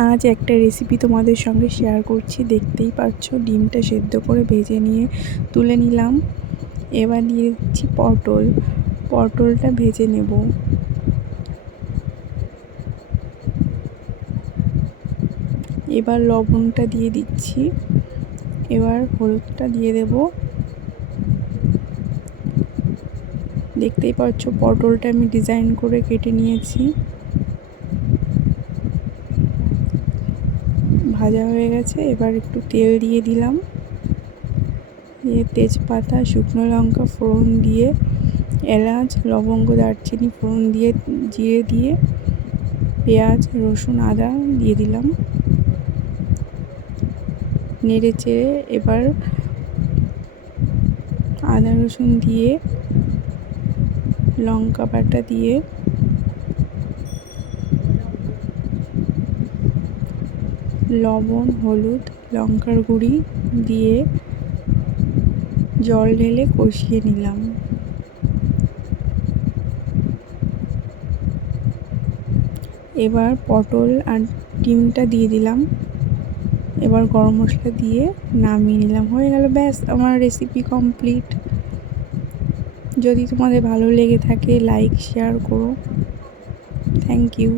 আজ একটা রেসিপি তোমাদের সঙ্গে শেয়ার করছি। দেখতেই পাচ্ছ ডিমটা সেদ্ধ করে ভেজে নিয়ে তুলে নিলাম। এবার দিয়ে দিচ্ছি পটলটা ভেজে নেব। এবার লবণটা দিয়ে দিচ্ছি, এবার হলুদটা দিয়ে দেব। দেখতেই পাচ্ছ পটলটা আমি ডিজাইন করে কেটে নিয়েছি। ভাজা হয়ে গেছে, এবার একটু তেল দিয়ে দিলাম, দিয়ে তেজপাতা শুকনো লঙ্কা ফোড়ন দিয়ে, এলাচ লবঙ্গ দারচিনি ফোড়ন দিয়ে, জিরে দিয়ে, পেঁয়াজ রসুন আদা দিয়ে দিলাম। নেড়ে চেড়ে এবার আদা রসুন দিয়ে, লঙ্কা বাটা দিয়ে, লবণ হলুদ লঙ্কার গুঁড়ি দিয়ে জল ঢেলে কষিয়ে নিলাম। এবার পটল আর ডিমটা দিয়ে দিলাম, এবার গরম মশলা দিয়ে নামিয়ে নিলাম। হয়ে গেল, ব্যাস আমার রেসিপি কমপ্লিট। যদি তোমাদের ভালো লেগে থাকে লাইক শেয়ার করো। Thank you.